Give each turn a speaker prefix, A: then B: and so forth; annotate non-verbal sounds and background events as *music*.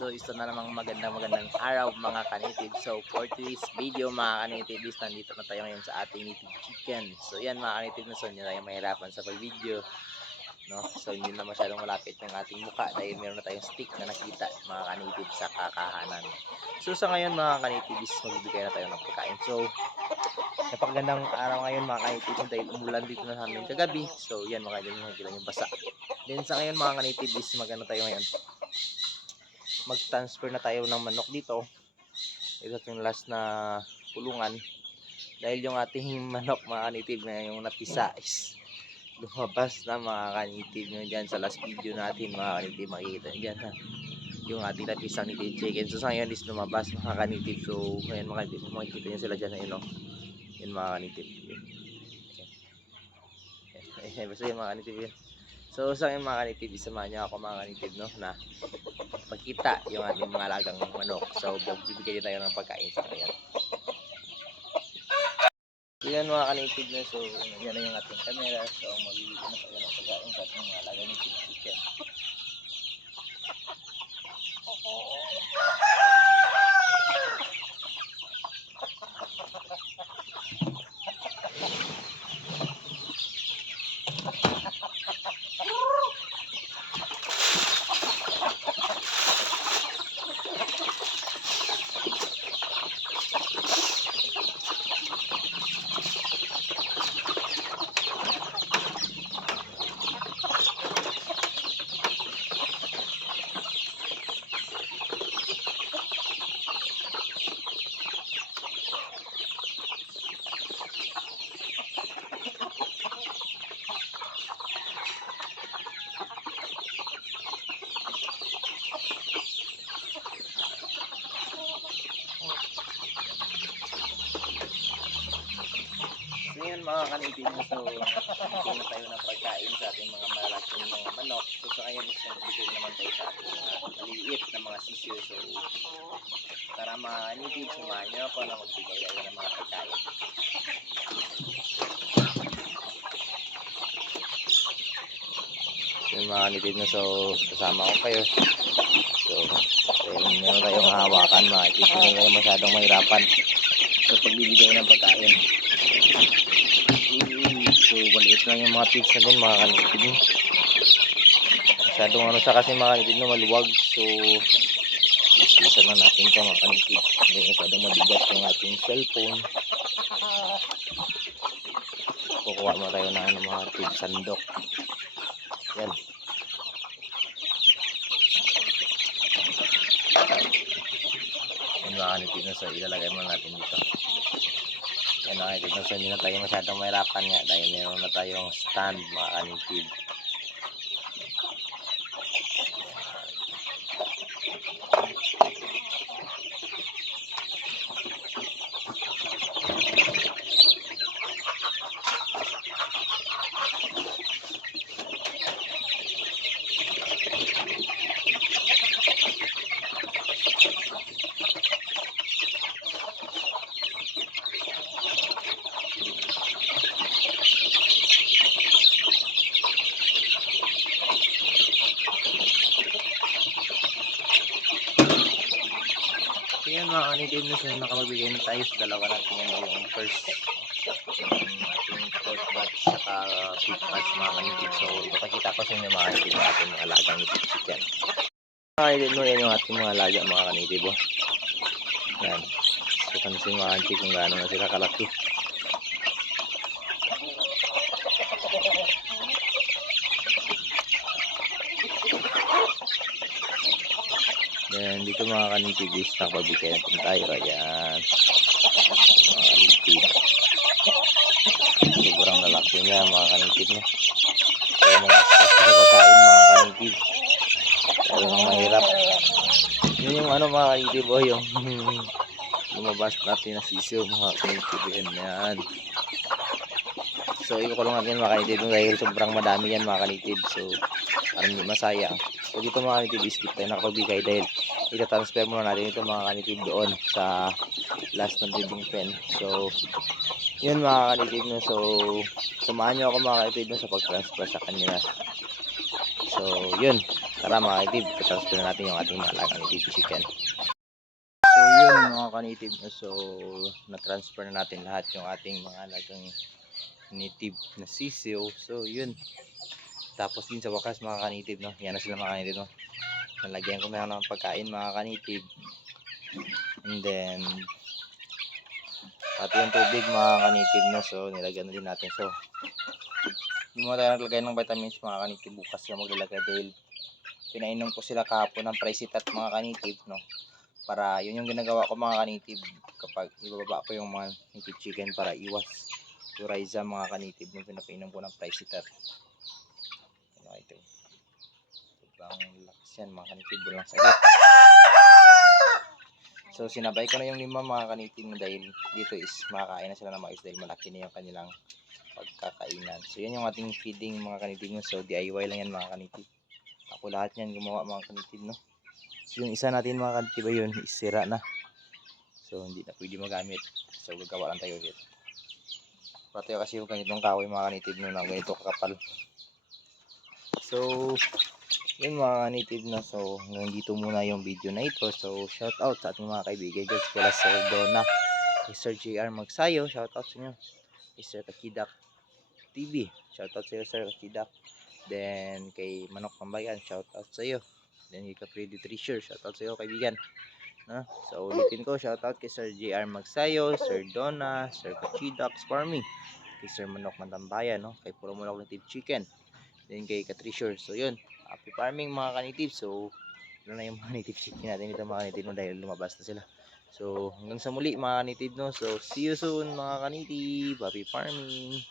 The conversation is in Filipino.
A: So isa na namang magandang magandang araw mga kanitib. So for today's video mga kanitib is nandito na tayo ngayon sa ating native chicken. So yan mga kanitib na so hindi na tayo mahirapan sa pag-video. No? So hindi na masyadong malapit yung ating muka dahil meron na tayong stick na nakita mga kanitib sa kakahanan. So sa ngayon mga kanitib is magbibigay na tayo ng pagkain. So napakagandang araw ngayon mga kanitib dahil umulan dito na sa amin kagabi. So yan mga kanitib nakikita yung basa. Then sa ngayon mga kanitib is magano tayo ngayon mag-transfer na tayo ng manok dito. Ito yung last na kulungan. Dahil yung ating manok mga kanitib na yung napisa is lumabas na mga kanitib nyo dyan sa last video natin mga kanitib makikita nyo dyan ha. Yung ating napisang native chicken. So sa ngayon is lumabas mga kanitib. So ngayon mga kanitib makikita nyo sila dyan ayun o. Yun mga kanitib. Yun. Yan. Basta yung mga kanitib yun. So sa ngayon mga kanitib, isamahan nyo ako mga kanitib no na pagkita yung ating mga alagang manok. So, bibigyan tayo ng pagkain sa. So, yan mga kanitig na. So, yan na yung ating camera. So, magbibigyan na tayo ng pagkain sa ating mga alagang chicken. So, yan mga kanitig na. So, bibigyan na tayo ng pagkain sa ating mga malalaking mga manok. So, sa ngayon is nagbibigay naman tayo sa ating mga maliit na mga sisyo. So, para mga kanitig, sumahan nyo ako na magbigay tayo ng mga pagkain. Yung mga kanitid na so kasama ko kayo. So, meron tayong hawakan mga kanitid. Hindi kayo masyadong mahirapan sa pagbibigay ng pagkain. Maliit lang yung mga pigs na dun mga kanitid. Masyadong ano sa kasi mga kanitid na maluwag. So, isa lang natin ito mga kanitid. Hindi masyadong mabigat yung ating cellphone. Kukuha mo tayo ng ano, mga pig sandok. Yan. Yan mga kanitid na so ilalagay mo natin dito. Yan mga kanitid na so hindi na tayo masyadong mahirapan nga dahil meron na tayong stand mga kanitid. So yan mga kanitid na so nakapagbigay na tayo sa dalawa natin yan yung first yung fourth batch saka fifth batch mga kanitid. So ipapakita ko sa inyo mga kanitid ng ating mga alagang native chicken. Mga kanitid no, yan yung ating mga alaga mga kanitid. Oh. Yan. So pansin mga kanitid kung gaano na sila kalaki. Then dito mga kanitid is nakapagbigay natin tayo. Ayan. Mga kanitid. Sobrang lalaki niya mga kanitid no. Kaya mga stress sa pagkain mga kanitid. Talagang mahirap. Yun yung ano mga kanitid oh, yung *laughs* lumabas natin na sisiyo mga kanitid. Yan, yan. So ikukulong natin mga kanitid no, dahil sobrang madami yan mga kanitid. So parang hindi masayang. So dito mga kanitid is dito tayo nakapagbigay dahil ita-transfer muna natin ito mga kanitid doon sa last na breeding pen. So yun mga kanitid no. So samahan nyo ako mga kanitid no, sa pag-transfer sa kanila. So yun. Tara mga kanitib, transfer na natin yung ating mga native chicken. So yun mga kanitib, so na-transfer na natin lahat yung ating mga alagang native na sisiyo. So yun. Tapos din sa wakas mga kanitib, no? Yan na sila mga kanitib, no? Nalagyan ko na ng pagkain mga kanitib. And then, pati yung tubig mga kanitib, no? So, nilagyan na din natin. So, hindi mo tayo naglagay ng vitamins mga kanitib. Bukas na maglalagay dahil pinainom ko sila kahapon ng Precitat mga kanitib, no? Para, yun yung ginagawa ko mga kanitib kapag ibababa ko yung mga chicken para iwas Uriza mga kanitib nung pinapainom ko ng Precitat. Ano ito? Sobrang lakas yan mga kanitib. Walang sakit. So sinabay ko na yung lima mga kanitib dahil dito is makakain na sila ng mais dahil malaki na yung kanilang pagkakainan. So yan yung ating feeding mga kanitib no. So DIY lang yan mga kanitib. Ako lahat yan gumawa mga kanitib no. So yung isa natin mga kanitib ayun is sira na. So hindi na pwede magamit. So gagawa lang tayo ulit. Pati kasi yung ganitong kahoy mga kanitib no na ganito kakapal. So yun mga native na. So hanggang dito muna yung video na ito. So shout out sa ating mga kaibigan. Dyan kila Sir Donna Sir JR Magsayo shout out sa inyo. Sir Kakidak TV shout out sa iyo Sir Kakidak then kay Manok Pambayan shout out sa iyo. Then kay Capri Treasure shout out sa iyo kaibigan no? so ulitin ko shout out kay Sir JR Magsayo Sir Donna Sir Kakidak Farming kay Sir Manok Mantambayan no? kay Puro Mulok Native Chicken. Then kay Katreasure so yun. Happy farming mga kanitib so ano na yung mga native chicken natin dito mga kanitib no? Dahil lumabas na sila. So hanggang sa muli mga kanitib no? So see you soon mga kanitib happy farming